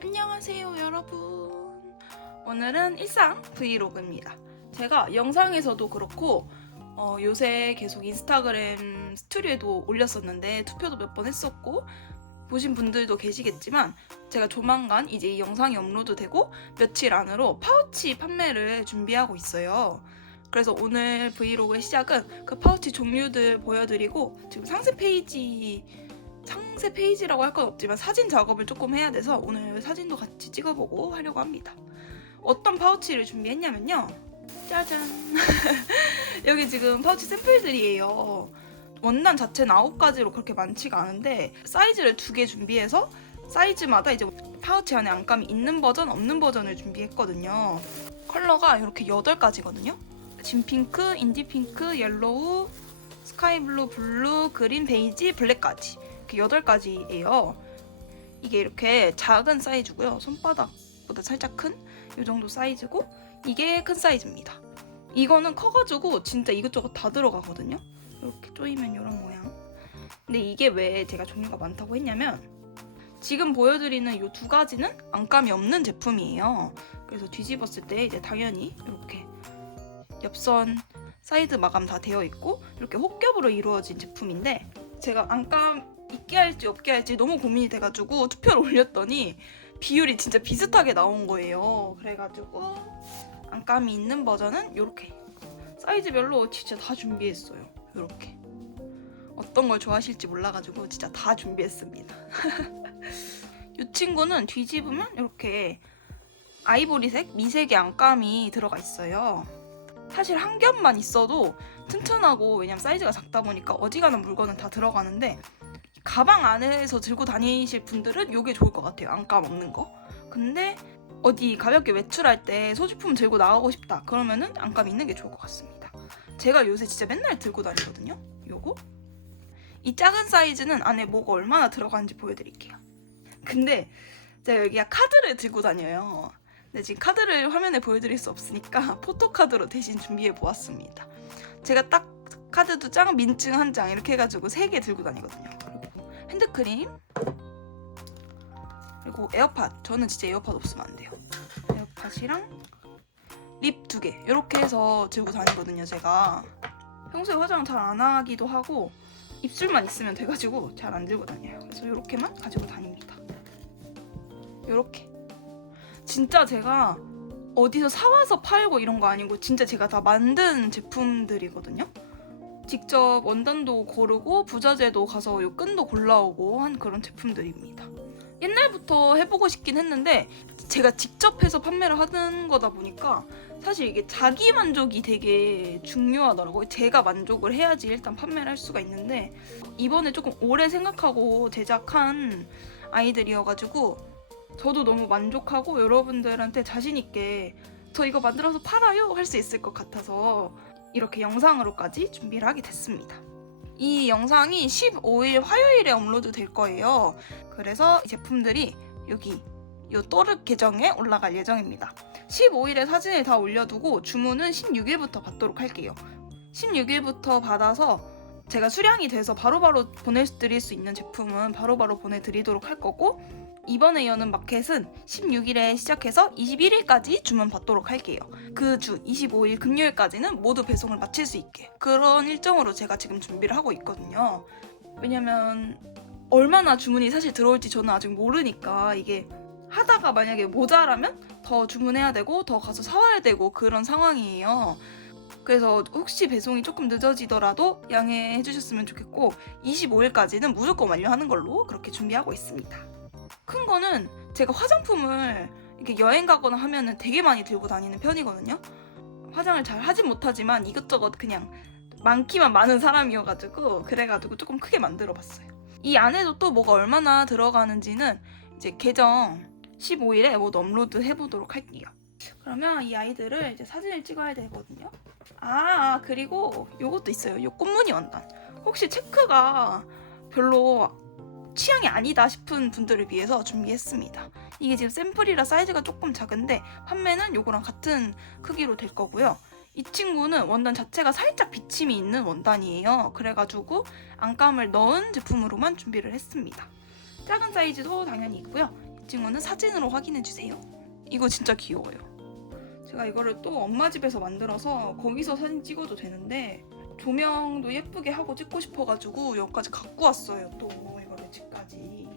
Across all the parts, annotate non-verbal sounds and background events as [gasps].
안녕하세요 여러분. 오늘은 일상 브이로그입니다. 제가 영상에서도 그렇고 어, 요새 계속 인스타그램 스토리에도 올렸었는데 투표도 몇 번 했었고 보신 분들도 계시겠지만 제가 조만간 이제 이 영상이 업로드되고 며칠 안으로 파우치 판매를 준비하고 있어요. 그래서 오늘 브이로그의 시작은 그 파우치 종류들 보여드리고 지금 상세 페이지 상세 페이지라고 할 건 없지만 사진 작업을 조금 해야 돼서 오늘 사진도 같이 찍어보고 하려고 합니다. 어떤 파우치를 준비했냐면요. 짜잔. [laughs] 여기 지금 파우치 샘플들이에요. 원단 자체는 9가지로 그렇게 많지가 않은데 사이즈를 두 개 준비해서 사이즈마다 이제 파우치 안에 안감이 있는 버전, 없는 버전을 준비했거든요. 컬러가 이렇게 8가지거든요. 진핑크, 인디핑크, 옐로우, 스카이블루, 블루, 그린, 베이지, 블랙까지. 이렇게 8가지예요. 이게 이렇게 작은 사이즈고요. 손바닥보다 살짝 큰 이 정도 사이즈고 이게 큰 사이즈입니다. 이거는 커가지고 진짜 이것저것 다 들어가거든요. 이렇게 조이면 이런 모양. 근데 이게 왜 제가 종류가 많다고 했냐면 지금 보여드리는 이 두 가지는 안감이 없는 제품이에요. 그래서 뒤집었을 때 이제 당연히 이렇게 옆선 사이드 마감 다 되어 있고 이렇게 혹겹으로 이루어진 제품인데 제가 안감 있게 할지 없게 할지 너무 고민이 돼가지고 투표를 올렸더니 비율이 진짜 비슷하게 나온 거예요. 그래가지고 안감이 있는 버전은 이렇게 사이즈별로 진짜 다 준비했어요. 이렇게 어떤 걸 좋아하실지 몰라가지고 진짜 다 준비했습니다. [laughs] 이 친구는 뒤집으면 이렇게 아이보리색 미색의 안감이 들어가 있어요. 사실 한 겹만 있어도 튼튼하고 왜냐면 사이즈가 작다 보니까 어지간한 물건은 다 들어가는데 가방 안에서 들고 다니실 분들은 이게 좋을 것 같아요. 안감 없는 거. 근데 어디 가볍게 외출할 때 소지품 들고 나가고 싶다. 그러면은 안감 있는 게 좋을 것 같습니다. 제가 요새 진짜 맨날 들고 다니거든요. 요거. 이 작은 사이즈는 안에 뭐가 얼마나 들어가는지 보여드릴게요. 근데 제가 여기가 카드를 들고 다녀요. 근데 지금 카드를 화면에 보여드릴 수 없으니까 [laughs] 포토카드로 대신 준비해 보았습니다. 제가 딱 카드도 짱 민증 한 장 이렇게 해가지고 세 개 들고 다니거든요. 핸드크림 그리고 에어팟 저는 진짜 에어팟 없으면 안 돼요. 에어팟이랑 립 두 개 이렇게 해서 들고 다니거든요. 제가 평소에 화장 잘 안 하기도 하고 입술만 있으면 돼가지고 잘 안 들고 다녀요. 그래서 이렇게만 가지고 다닙니다. 이렇게 진짜 제가 어디서 사와서 팔고 이런 거 아니고 진짜 제가 다 만든 제품들이거든요. 직접 원단도 고르고 부자재도 가서 요 끈도 골라오고 한 그런 제품들입니다. 옛날부터 해보고 싶긴 했는데 제가 직접 해서 판매를 하는 거다 보니까 사실 이게 자기 만족이 되게 중요하더라고요. 제가 만족을 해야지 일단 판매를 할 수가 있는데 이번에 조금 오래 생각하고 제작한 아이들이어가지고 저도 너무 만족하고 여러분들한테 자신 있게 저 이거 만들어서 팔아요 할 수 있을 것 같아서 이렇게 영상으로까지 준비를 하게 됐습니다. 이 영상이 15일 화요일에 업로드 될 거예요. 그래서 이 제품들이 여기 요 또르 계정에 올라갈 예정입니다. 15일에 사진을 다 올려두고 주문은 16일부터 받도록 할게요. 16일부터 받아서 제가 수량이 돼서 바로바로 보내드릴 수 있는 제품은 바로바로 보내드리도록 할 거고 이번에 여는 마켓은 16일에 시작해서 21일까지 주문 받도록 할게요. 그 주 25일 금요일까지는 모두 배송을 마칠 수 있게 그런 일정으로 제가 지금 준비를 하고 있거든요. 왜냐면 얼마나 주문이 사실 들어올지 저는 아직 모르니까 이게 하다가 만약에 모자라면 더 주문해야 되고 더 가서 사와야 되고 그런 상황이에요. 그래서 혹시 배송이 조금 늦어지더라도 양해해 주셨으면 좋겠고 25일까지는 무조건 완료하는 걸로 그렇게 준비하고 있습니다. 큰 거는 제가 화장품을 이렇게 여행 가거나 하면은 되게 많이 들고 다니는 편이거든요. 화장을 잘 하진 못하지만 이것저것 그냥 많기만 많은 사람이어가지고 그래가지고 조금 크게 만들어 봤어요. 이 안에도 또 뭐가 얼마나 들어가는지는 이제 계정 15일에 모두 업로드 해보도록 할게요. 그러면 이 아이들을 이제 사진을 찍어야 되거든요. 아 그리고 요것도 있어요. 요 꽃무늬 원단. 혹시 체크가 별로 취향이 아니다 싶은 분들을 위해서 준비했습니다. 이게 지금 샘플이라 사이즈가 조금 작은데 판매는 요거랑 같은 크기로 될 거고요. 이 친구는 원단 자체가 살짝 비침이 있는 원단이에요. 그래가지고 안감을 넣은 제품으로만 준비를 했습니다. 작은 사이즈도 당연히 있고요. 징후는 사진으로 확인해 주세요. 이거 진짜 귀여워요. 제가 이거를 또 엄마 집에서 만들어서 거기서 사진 찍어도 되는데 조명도 예쁘게 하고 찍고 싶어가지고 여기까지 갖고 왔어요. 또 집까지.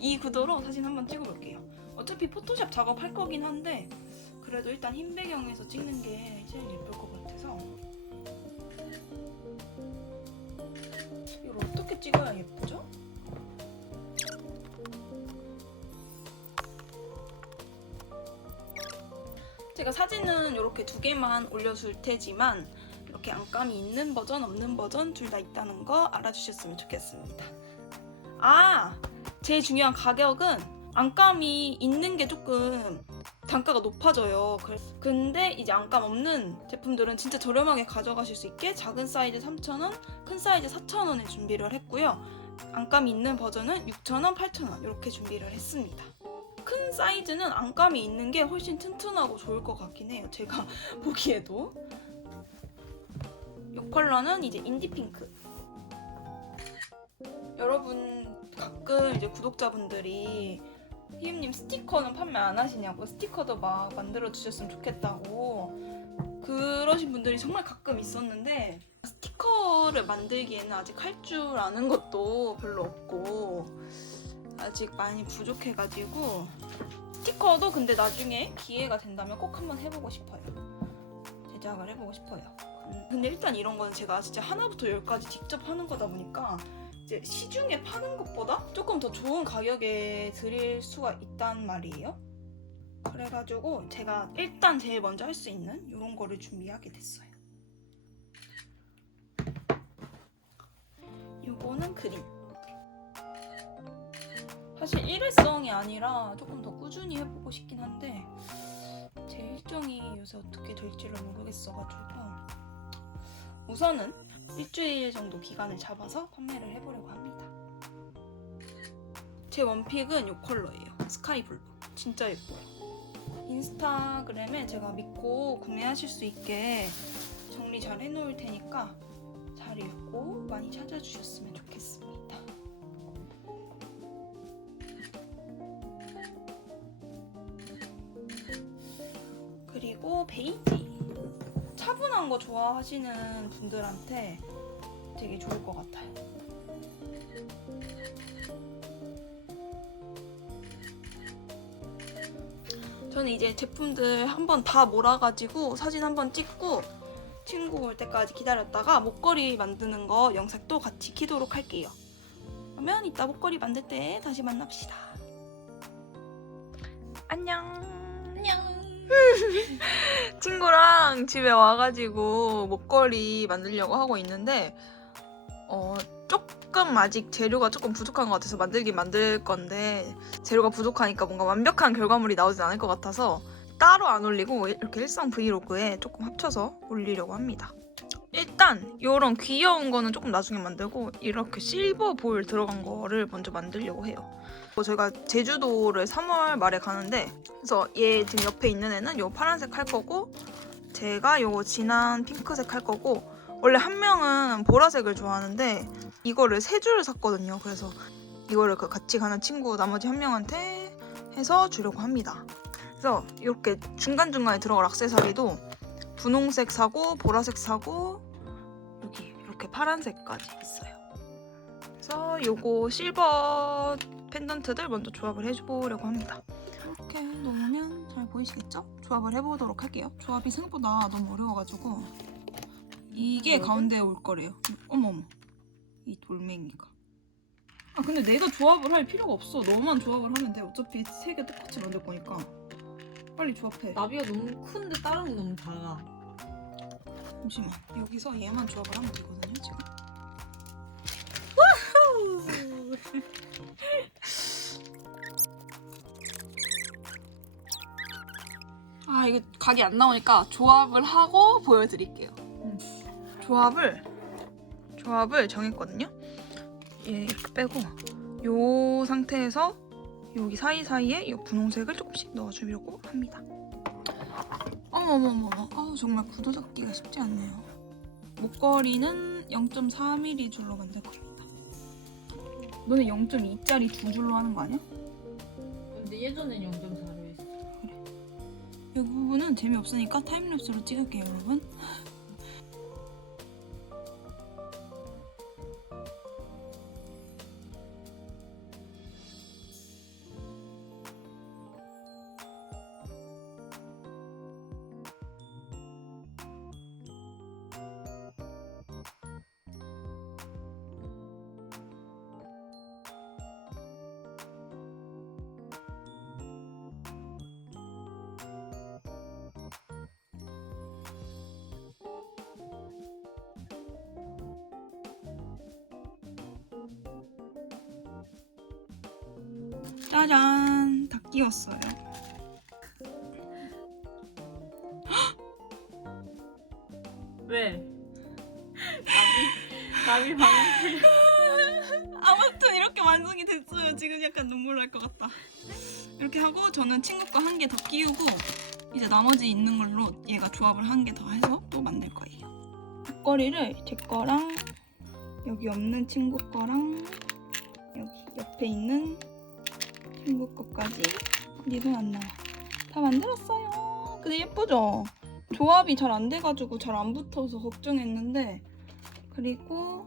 이 구도로 사진 한번 찍어볼게요. 어차피 포토샵 작업할 거긴 한데 그래도 일단 흰 배경에서 찍는 게 제일 예쁠 것 같아서 이걸 어떻게 찍어야 예쁘죠? 제가 사진은 이렇게 두 개만 올려줄 테지만 이렇게 안감이 있는 버전, 없는 버전 둘 다 있다는 거 알아주셨으면 좋겠습니다. 아, 제일 중요한 가격은 안감이 있는 게 조금 단가가 높아져요. 그- 근데 이제 안감 없는 제품들은 진짜 저렴하게 가져가실 수 있게 작은 사이즈 3,000원, 큰 사이즈 4,000원에 준비를 했고요. 안감이 있는 버전은 6,000원, 8,000원 이렇게 준비를 했습니다. 큰 사이즈는 안감이 있는 게 훨씬 튼튼하고 좋을 것 같긴 해요. 제가 [laughs] 보기에도. 이 컬러는 이제 인디 핑크. 여러분 가끔 이제 구독자분들이 희임님 스티커는 판매 안 하시냐고 스티커도 막 만들어 주셨으면 좋겠다고 그러신 분들이 정말 가끔 있었는데 스티커를 만들기에는 아직 할 줄 아는 것도 별로 없고 아직 많이 부족해가지고 스티커도 근데 나중에 기회가 된다면 꼭 한번 해보고 싶어요. 제작을 해보고 싶어요. 근데 일단 이런 거는 제가 진짜 하나부터 열까지 직접 하는 거다 보니까 이제 시중에 파는 것보다 조금 더 좋은 가격에 드릴 수가 있단 말이에요. 그래가지고 제가 일단 제일 먼저 할 수 있는 이런 거를 준비하게 됐어요. 요거는 그림. 사실 일회성이 아니라 조금 더 꾸준히 해보고 싶긴 한데 제 일정이 요새 어떻게 될지를 모르겠어가지고 우선은 일주일 정도 기간을 잡아서 판매를 해보려고. 제 원픽은 이 컬러예요. 스카이 블루. 진짜 예뻐요. 인스타그램에 제가 믿고 구매하실 수 있게 정리 잘 해놓을 테니까 잘 읽고 많이 찾아주셨으면 좋겠습니다. 그리고 베이지. 차분한 거 좋아하시는 분들한테 되게 좋을 것 같아요. 저는 이제 제품들 한번 다 몰아가지고 사진 한번 찍고 친구 올 때까지 기다렸다가 목걸이 만드는 거 영상 또 같이 키도록 할게요. 그러면 이따 목걸이 만들 때 다시 만납시다. 안녕. 안녕. [laughs] 친구랑 집에 와가지고 목걸이 만들려고 하고 있는데 어 조금 아직 재료가 조금 부족한 것 같아서 만들긴 만들 건데 재료가 부족하니까 뭔가 완벽한 결과물이 나오진 않을 것 같아서 따로 안 올리고 이렇게 일상 브이로그에 조금 합쳐서 올리려고 합니다. 일단 이런 귀여운 거는 조금 나중에 만들고 이렇게 실버 볼 들어간 거를 먼저 만들려고 해요. 뭐 저희가 제주도를 3월 말에 가는데 그래서 얘 지금 옆에 있는 애는 요 파란색 할 거고 제가 요 진한 핑크색 할 거고 원래 한 명은 보라색을 좋아하는데 이거를 세 줄을 샀거든요. 그래서 이거를 그 같이 가는 친구 나머지 한 명한테 해서 주려고 합니다. 그래서 이렇게 중간중간에 들어갈 액세서리도 분홍색 사고 보라색 사고 여기 이렇게 파란색까지 있어요. 그래서 요거 실버 펜던트들 먼저 조합을 해보려고 합니다. 이렇게 놓으면 잘 보이시겠죠? 조합을 해보도록 할게요. 조합이 생각보다 너무 어려워가지고 이게 가운데에 올 거래요. 어머머, 이 돌멩이가. 아 근데 내가 조합을 할 필요가 없어. 너만 조합을 하면 돼. 어차피 세 개 똑같이 만들 거니까. 빨리 조합해. 나비가 너무 큰데 다른 건 너무 작아. 잠시만. 여기서 얘만 조합을 하면 되거든요, 지금. [laughs] 아 이거 각이 안 나오니까 조합을 하고 보여드릴게요. 조합을 조합을 정했거든요. 얘 이렇게 빼고 요 상태에서 여기 사이 사이에 이 분홍색을 조금씩 넣어주려고 합니다. 어머머머, 아 정말 구도 잡기가 쉽지 않네요. 목걸이는 0.4mm 줄로 만들 겁니다. 너네 0.2짜리 두 줄로 하는 거 아니야? 근데 예전엔 0.4로 했어. 이 부분은 재미없으니까 타임랩스로 찍을게요, 여러분. 짜잔, 다 끼웠어요. [gasps] 왜? 나비 나비 방금 아무튼 이렇게 완성이 됐어요. 지금 약간 눈물 날 것 같다. 이렇게 하고 저는 친구 거 한 개 더 끼우고 이제 나머지 있는 걸로 얘가 조합을 한 개 더 해서 또 만들 거예요. 목걸이를 제 거랑 여기 없는 친구 거랑 여기 옆에 있는 친구 거까지 니돈 안 나와. 다 만들었어요. 근데 예쁘죠? 조합이 잘 안 돼가지고 잘 안 붙어서 걱정했는데 그리고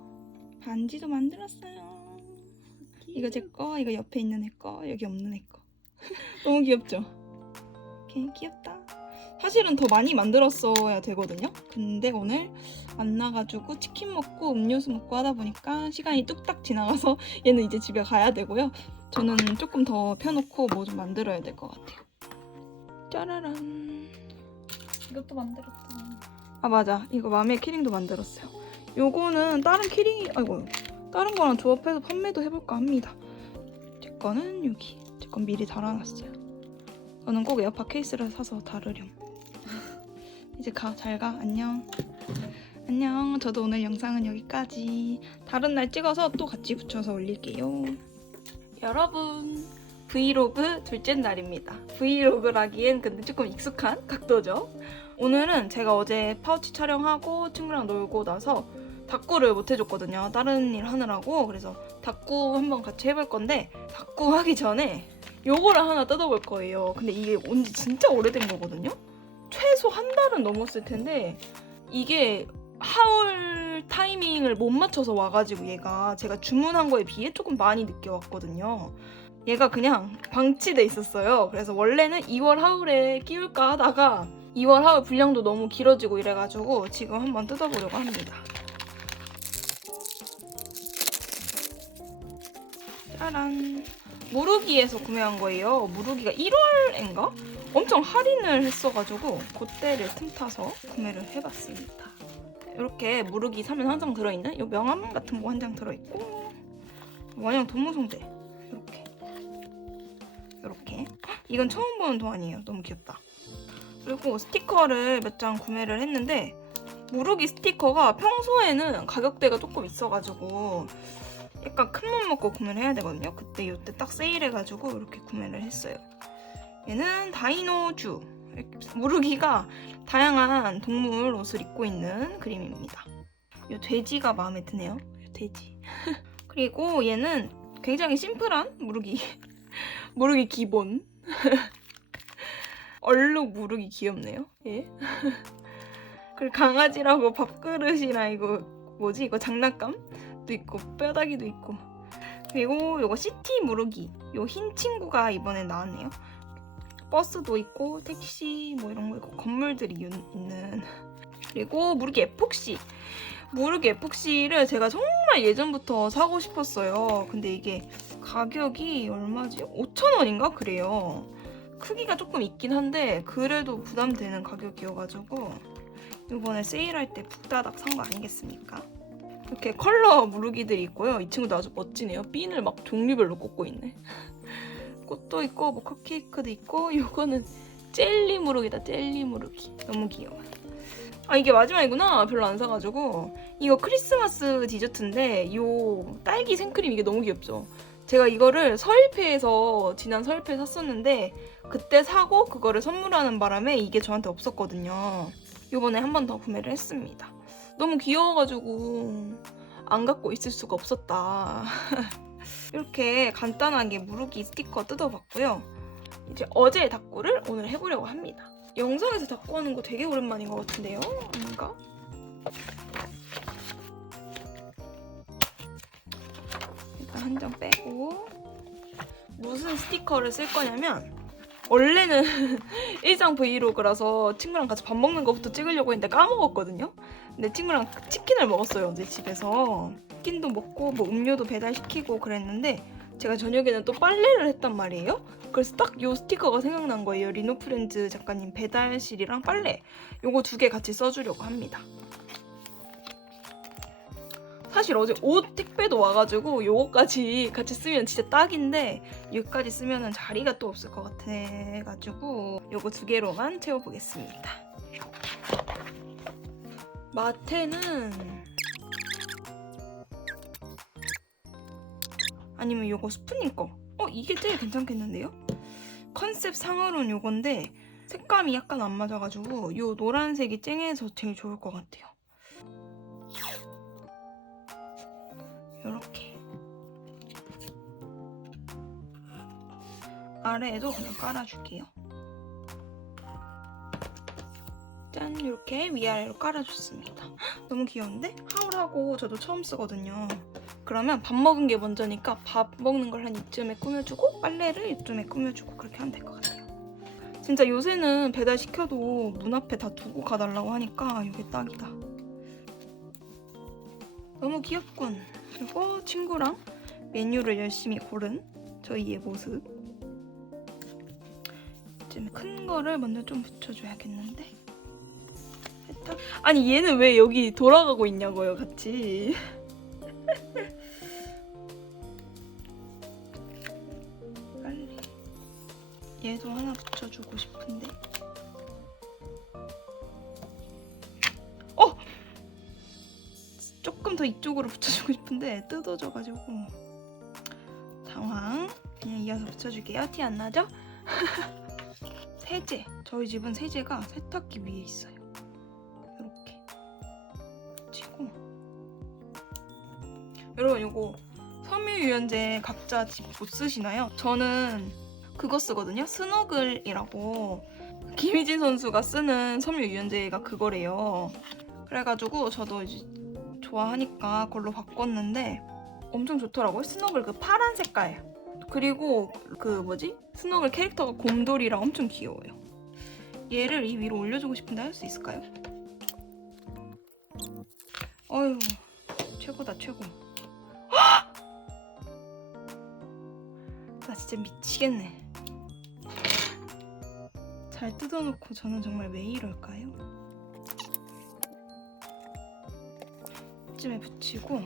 반지도 만들었어요. 이거 제 거, 이거 옆에 있는 애 거, 여기 없는 애 거. [laughs] 너무 귀엽죠? 이렇게 귀엽다. 사실은 더 많이 만들었어야 되거든요. 근데 오늘 안 나가지고 치킨 먹고 음료수 먹고 하다 보니까 시간이 뚝딱 지나가서 [laughs] 얘는 이제 집에 가야 되고요. 저는 조금 더 펴놓고 뭐 좀 만들어야 될 것 같아요. 짜라란. 이것도 만들었다. 아 맞아 이거 마음의 키링도 만들었어요 요거는 다른 키링이 아이고 다른 거랑 조합해서 판매도 해볼까 합니다 제 거는 여기 제 건 미리 달아놨어요 저는 꼭 에어팟 케이스를 사서 다르렴 이제 가 잘 가 안녕 안녕 저도 오늘 영상은 여기까지 다른 날 찍어서 또 같이 붙여서 올릴게요 여러분 브이로그 둘째 날입니다 브이로그라기엔 근데 조금 익숙한 각도죠 오늘은 제가 어제 파우치 촬영하고 친구랑 놀고 나서 닭구를 못 해줬거든요. 다른 일 하느라고. 그래서 닭구 한번 같이 해볼 건데 닭구 하기 전에 요거를 하나 뜯어볼 거예요. 근데 이게 온지 진짜 오래된 거거든요. 최소 한 달은 넘었을 텐데 이게 하울 타이밍을 못 맞춰서 와가지고 얘가 제가 주문한 거에 비해 조금 많이 늦게 왔거든요. 얘가 그냥 방치돼 있었어요. 그래서 원래는 2월 하울에 끼울까 하다가 2월 하울 분량도 너무 길어지고 이래가지고 지금 한번 뜯어보려고 합니다. 짜란. 무르기에서 구매한 거예요. 무르기가 1월인가? 엄청 할인을 했어가지고 그때를 틈타서 구매를 해봤습니다. 이렇게 무르기 사면 항상 들어있는 이 명함 같은 거 한 장 들어있고 원형 도무송대 이렇게 이렇게 이건 처음 보는 도안이에요. 너무 귀엽다. 그리고 스티커를 몇 장 구매를 했는데 무르기 스티커가 평소에는 가격대가 조금 있어가지고 약간 큰 맘 먹고 구매를 해야 되거든요. 그때 이때 딱 세일해가지고 이렇게 구매를 했어요. 얘는 다이노주 무르기가 다양한 동물 옷을 입고 있는 그림입니다. 이 돼지가 마음에 드네요. 이 돼지. [laughs] 그리고 얘는 굉장히 심플한 무르기 [laughs] 무르기 기본 [laughs] 얼룩 무르기 귀엽네요. 예. 그리고 강아지라고 밥그릇이나 이거 뭐지 이거 장난감도 있고 뼈다귀도 있고 그리고 이거 시티 무르기 요흰 친구가 이번에 나왔네요. 버스도 있고 택시 뭐 이런 거 있고 건물들이 유- 있는 그리고 무르기 에폭시 무르기 에폭시를 제가 정말 예전부터 사고 싶었어요. 근데 이게 가격이 얼마지? 5,000원인가 그래요. 크기가 조금 있긴 한데 그래도 부담되는 가격이어가지고 이번에 세일할 때 북다닥 산 거 아니겠습니까? 이렇게 컬러 무르기들이 있고요. 이 친구도 아주 멋지네요. 핀을 막 종류별로 꽂고 있네. 꽃도 있고 뭐 컵케이크도 있고 [laughs] 이거는 젤리 무르기다. 젤리 무르기. 너무 귀여워. 아 이게 마지막이구나. 별로 안 사가지고 이거 크리스마스 디저트인데 요 딸기 생크림 이게 너무 귀엽죠. 제가 이거를 서일페에서 지난 서일페에 샀었는데 그때 사고 그거를 선물하는 바람에 이게 저한테 없었거든요. 이번에 한 번 더 구매를 했습니다. 너무 귀여워가지고 안 갖고 있을 수가 없었다. [laughs] 이렇게 간단하게 무르기 스티커 뜯어봤고요. 이제 어제 닦고를 오늘 해보려고 합니다. 영상에서 닦고 하는 거 되게 오랜만인 것 같은데요? 아닌가? 일단 한 장 빼고 무슨 스티커를 쓸 거냐면 원래는 [laughs] 일상 브이로그라서 친구랑 같이 밥 먹는 거부터 찍으려고 했는데 까먹었거든요. 근데 친구랑 치킨을 먹었어요 어제 집에서 치킨도 먹고 뭐 음료도 배달시키고 그랬는데 제가 저녁에는 또 빨래를 했단 말이에요. 그래서 딱 요 스티커가 생각난 거예요. 리노 프렌즈 작가님 배달실이랑 빨래 요거 두 개 같이 써주려고 합니다. 사실 어제 옷 택배도 와가지고 요거까지 같이 쓰면 진짜 딱인데 여기까지 쓰면은 자리가 또 없을 것 같아가지고 요거 두 개로만 채워보겠습니다. 마테는 아니면 요거 스프님 거. 어 이게 제일 괜찮겠는데요? 컨셉 상으로는 요건데 색감이 약간 안 맞아가지고 요 노란색이 쨍해서 제일 좋을 것 같아요. 아래에도 그냥 깔아줄게요. 짠 이렇게 위아래로 깔아줬습니다. 헉, 너무 귀여운데? 하울하고 저도 처음 쓰거든요. 그러면 밥 먹은 게 먼저니까 밥 먹는 걸 한 이쯤에 꾸며주고 빨래를 이쯤에 꾸며주고 그렇게 하면 될 것 같아요. 진짜 요새는 배달 시켜도 문 앞에 다 두고 가달라고 하니까 이게 딱이다. 너무 귀엽군. 그리고 친구랑 메뉴를 열심히 고른 저희의 모습. 이쯤에 큰 거를 먼저 좀 붙여줘야겠는데. 살짝. 아니 얘는 왜 여기 돌아가고 있냐고요, 같이. [laughs] 빨리. 얘도 하나 붙여주고 싶은데. 어! 조금 더 이쪽으로 붙여주고 싶은데 뜯어져가지고 상황 그냥 이어서 붙여줄게요. 티 안 나죠? [laughs] 세제. 저희 집은 세제가 세탁기 위에 있어요. 이렇게 붙이고 여러분 요거 섬유유연제 각자 집 못 쓰시나요? 저는 그거 쓰거든요. 스너글이라고 김희진 선수가 쓰는 섬유유연제가 그거래요. 그래가지고 저도 이제 좋아하니까 그걸로 바꿨는데 엄청 좋더라고요. 스너글 그 파란 색깔. 그리고 그 뭐지? 스너글 캐릭터가 곰돌이라 엄청 귀여워요. 얘를 이 위로 올려주고 싶은데 할 수 있을까요? 어휴 최고다 최고. [gasps] 나 진짜 미치겠네. 잘 뜯어놓고 저는 정말 왜 이럴까요? 이쯤에 붙이고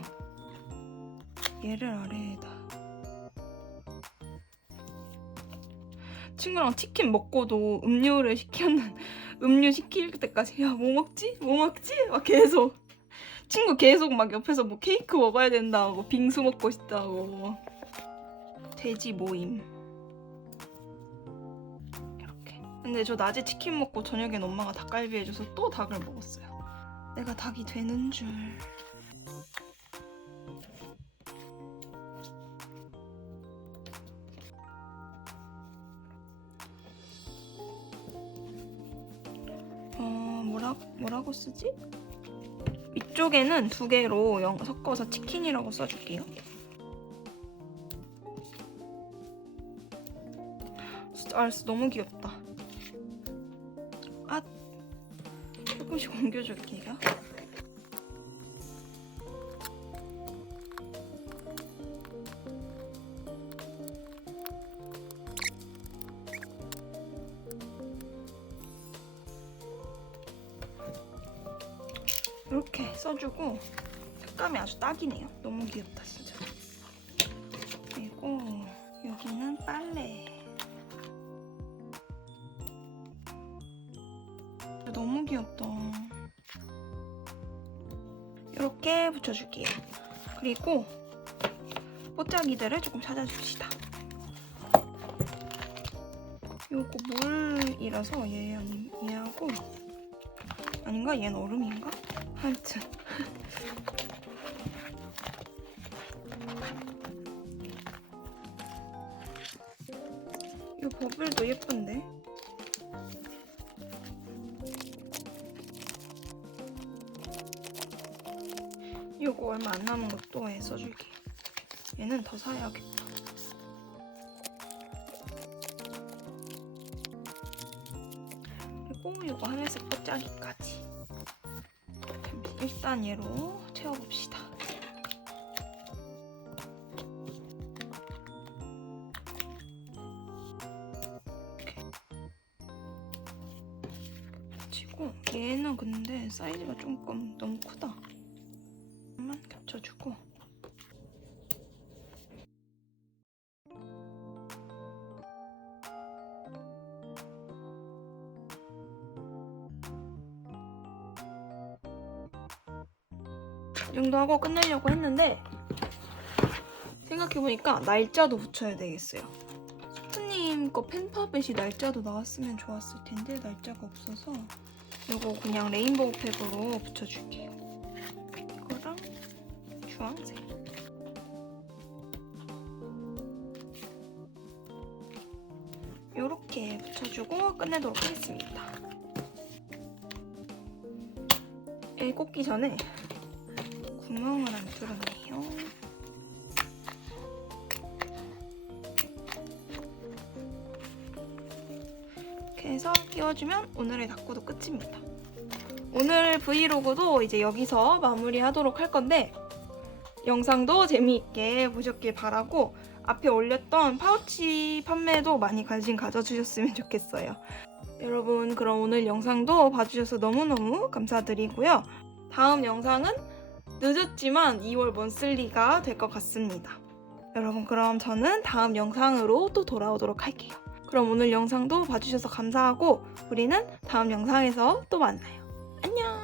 얘를 아래에다 친구랑 치킨 먹고도 음료를 시켰는 [laughs] 음료 시킬 때까지 야 뭐 먹지? 뭐 먹지? 막 계속. 친구 계속 막 옆에서 뭐 케이크 먹어야 된다고 빙수 먹고 싶다고. 돼지 모임. 이렇게. 근데 저 낮에 치킨 먹고 저녁엔 엄마가 닭갈비 해줘서 또 닭을 먹었어요. 내가 닭이 되는 줄 뭐라, 뭐라고 쓰지? 위쪽에는 두 개로 영- 섞어서 치킨이라고 써줄게요. 진짜 알았어. 너무 귀엽다. 아, 조금씩 옮겨줄게요. 써주고 색감이 아주 딱이네요. 너무 귀엽다 진짜. 그리고 여기는 빨래. 너무 귀엽다. 이렇게 붙여줄게요. 그리고 뽀짝이들을 조금 찾아줍시다. 요거 물이라서 얘 얘하고 아닌가? 얘는 얼음인가? 하여튼 이 버블도 예쁜데? 이거 얼마 안 남은 것도 해 써줄게. 얘는 더 사야겠다. 그리고 이거 하늘색 뽀짜기까지. 일단 얘로 채워봅시다. 정도 하고 끝내려고 했는데 생각해보니까 날짜도 붙여야 되겠어요. 수프님 거 펜파벳이 날짜도 나왔으면 좋았을 텐데 날짜가 없어서 이거 그냥 레인보우 팩으로 붙여줄게요. 이거랑 주황색. 이렇게 붙여주고 끝내도록 하겠습니다. 이 꽂기 전에 이렇게 해서 끼워주면 오늘의 닭구도 끝입니다. 오늘 브이로그도 이제 여기서 마무리하도록 할 건데 영상도 재미있게 보셨길 바라고 앞에 올렸던 파우치 판매도 많이 관심 가져주셨으면 좋겠어요. 여러분 그럼 오늘 영상도 봐주셔서 너무너무 감사드리고요. 다음 영상은 늦었지만 2월 먼슬리가 될 것 같습니다. 여러분 그럼 저는 다음 영상으로 또 돌아오도록 할게요. 그럼 오늘 영상도 봐주셔서 감사하고 우리는 다음 영상에서 또 만나요. 안녕!